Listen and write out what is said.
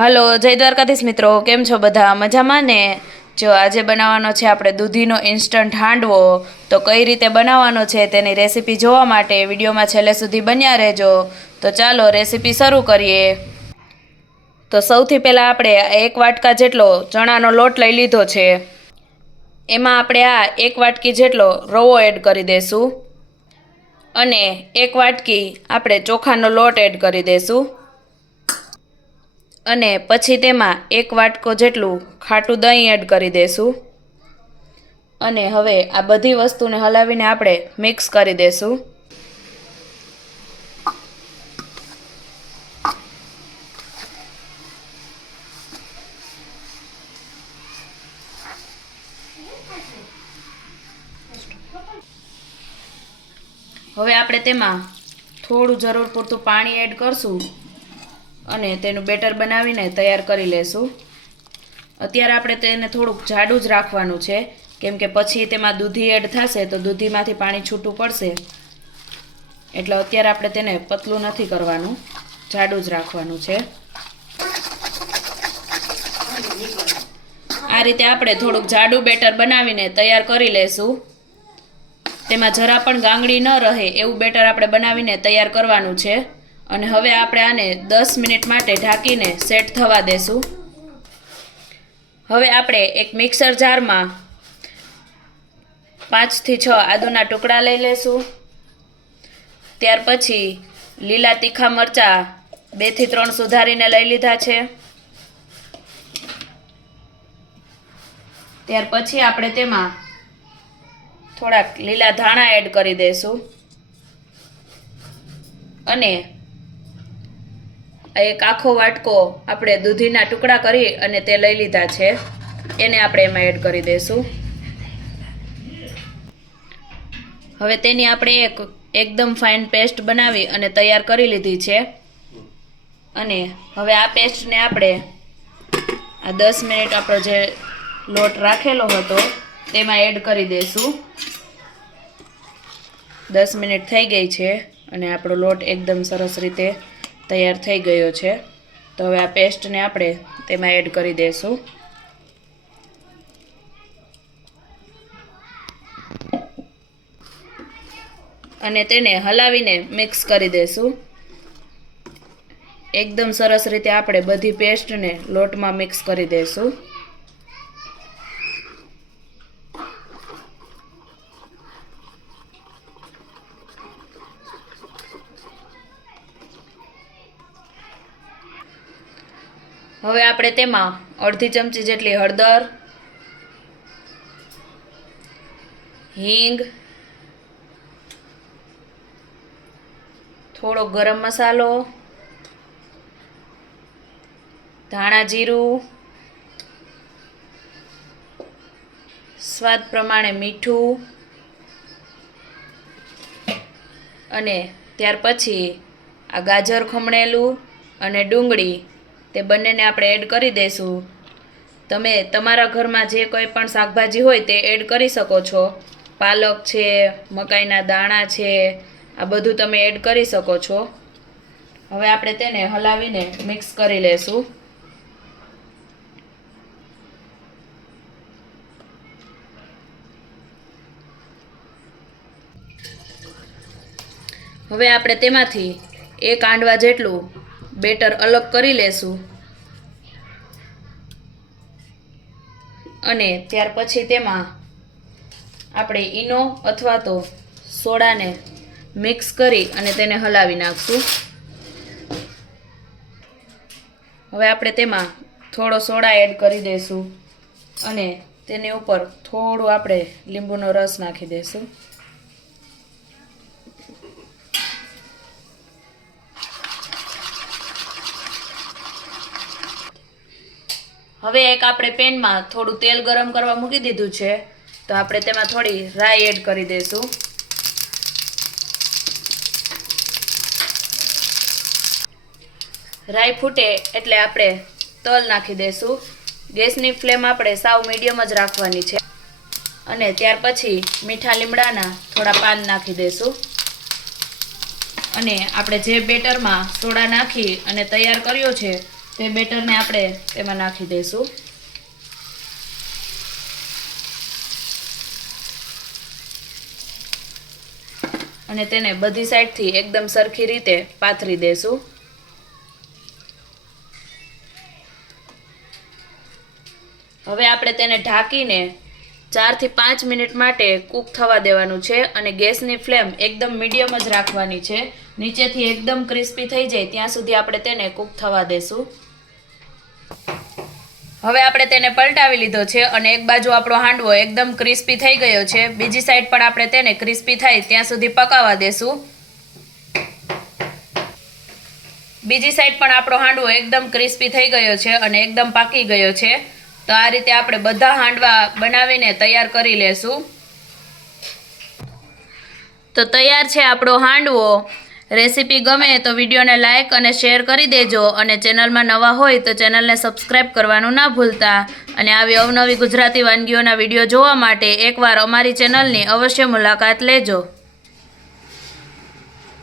Hello, જય દ્વારકાધીશ મિત્રો. કેમ છો બધા? મજામાં ને? જો આજે બનાવવાનો છે આપણે દૂધીનો ઇન્સ્ટન્ટ હાંડવો. તો કઈ રીતે બનાવવાનો છે તેની રેસીપી જોવા માટે વિડીયોમાં છેલ્લે સુધી બન્યા રહેજો. તો ચાલો રેસીપી શરૂ કરીએ. તો સૌથી પહેલાં આપણે એક વાટકા જેટલો ચણાનો લોટ લઈ લીધો છે. એમાં આપણે આ એક વાટકી જેટલો રવો એડ કરી દઈશું અને એક વાટકી આપણે ચોખાનો લોટ એડ કરી દઈશું અને પછી તેમાં એક વાટકો જેટલું ખાટું દહીં એડ કરી દઈશું અને હવે આ બધી વસ્તુને હલાવીને આપણે મિક્સ કરી દઈશું હવે આપણે તેમાં થોડું જરૂર પૂરતું પાણી એડ કરશું. અને તેનું બેટર બનાવીને તૈયાર કરી લેશું. અત્યારે આપણે તેને થોડુંક જાડું જ રાખવાનું છે. કેમ કે પછી તેમાં દૂધી એડ થશે તો દૂધીમાંથી પાણી છૂટું પડશે. એટલે અત્યારે આપણે તેને પતલું નથી કરવાનું. જાડું જ રાખવાનું છે. આ રીતે આપણે થોડુંક જાડું બેટર બનાવીને તૈયાર કરી લેશું. તેમાં જરા પણ ગાંગડી ન રહે એવું બેટર આપણે બનાવીને તૈયાર કરવાનું છે. અને હવે આપણે આને દસ મિનિટ માટે ઢાંકીને સેટ થવા દેશું. હવે આપણે એક મિક્સર જારમાં પાંચથી છ આદુના ટુકડા લઈ લેશું. ત્યાર પછી લીલા તીખા મરચાં બેથી ત્રણ સુધારીને લઈ લીધા છે. ત્યાર પછી આપણે તેમાં થોડાક લીલા ધાણા એડ કરી દઈશું અને એક આખો વાટકો આપણે દૂધીના ટુકડા કરી અને તે લઈ લીધા છે. એને આપણે એમાં એડ કરી દઈશું. હવે તેની આપણે એક એકદમ ફાઇન પેસ્ટ બનાવી અને તૈયાર કરી લીધી છે. અને હવે આ પેસ્ટને આપણે આ દસ મિનિટ આપણો જે લોટ રાખેલો હતો તેમાં એડ કરી દઈશું. દસ મિનિટ થઈ ગઈ છે અને આપણો લોટ એકદમ સરસ રીતે તૈયાર થઈ ગયો છે. તો હવે આ પેસ્ટને આપણે તેમાં એડ કરી દઈશું અને તેને હલાવીને મિક્સ કરી દઈશું એકદમ સરસ રીતે આપણે બધી પેસ્ટને લોટમાં મિક્સ કરી દઈશું હવે આપણે તેમાં અડધી ચમચી જેટલી હળદર, હિંગ, થોડો ગરમ મસાલો, ધાણા જીરું, સ્વાદ પ્રમાણે મીઠું, અને ત્યાર પછી આ ગાજર ખમણેલું અને ડુંગળી તે બંનેને આપણે એડ કરી દઈશું. તમે તમારા ઘરમાં જે કોઈ પણ શાકભાજી હોય તે એડ કરી શકો છો. પાલક છે, મકાઈના દાણા છે, આ બધું તમે એડ કરી શકો છો. હવે આપણે તેને હલાવીને મિક્સ કરી લેશું. હવે આપણે તેમાંથી એક આંડવા જેટલું બેટર અલગ કરી લેશું. અને ત્યાર પછી તેમાં આપણે ઈનો અથવા તો સોડાને મિક્સ કરી અને તેને હલાવી નાખશું. હવે આપણે તેમાં થોડો સોડા એડ કરી દઈશું અને તેની ઉપર થોડું આપણે લીંબુનો રસ નાખી દઈશું હવે એક આપણે પેનમાં થોડું તેલ ગરમ કરવા મૂકી દીધું છે, તો આપણે તેમાં થોડી રાઈ એડ કરી દઈશું. રાઈ ફૂટે એટલે આપણે તલ નાખી દઈશું. ગેસની ફ્લેમ આપણે સાવ મીડિયમ જ રાખવાની છે. અને ત્યાર પછી મીઠા લીમડાના થોડા પાન નાખી દઈશું. અને આપણે જે બેટરમાં સોડા નાખી અને તૈયાર કર્યો છે તે બેટરને આપણે તેમાં નાખી દઈશું. અને તેને બધી સાઈડથી એકદમ સરખી રીતે પાથરી દેશું હવે આપણે તેને ઢાંકીને ચારથી પાંચ મિનિટ માટે કૂક થવા દેવાનું છે અને ગેસની ફ્લેમ એકદમ મીડિયમ જ રાખવાની છે. નીચેથી એકદમ ક્રિસ્પી થઈ જાય ત્યાં સુધી આપણે તેને કૂક થવા દેશું. હવે આપણે તેને પલટાવી લીધો છે અને એક બાજુ આપણો હાંડવો એકદમ ક્રિસ્પી થઈ ગયો છે. બીજી સાઈડ પણ આપણે તેને ક્રિસ્પી થાય ત્યાં સુધી પકાવવા દેશું. બીજી સાઈડ પણ આપણો હાંડવો એકદમ ક્રિસ્પી થઈ ગયો છે અને એકદમ પાકી ગયો છે. તો આ રીતે આપણે બધા હાંડવા બનાવીને તૈયાર કરી લેશું. તો તૈયાર છે આપણો હાંડવો. રેસીપી ગમે તો વિડીયોને લાઇક અને શેર કરી દેજો. અને ચેનલમાં નવા હોય તો ચેનલને સબસ્ક્રાઈબ કરવાનું ના ભૂલતા. અને આવી અવનવી ગુજરાતી વાનગીઓના વીડિયો જોવા માટે એકવાર અમારી ચેનલની અવશ્ય મુલાકાત લેજો.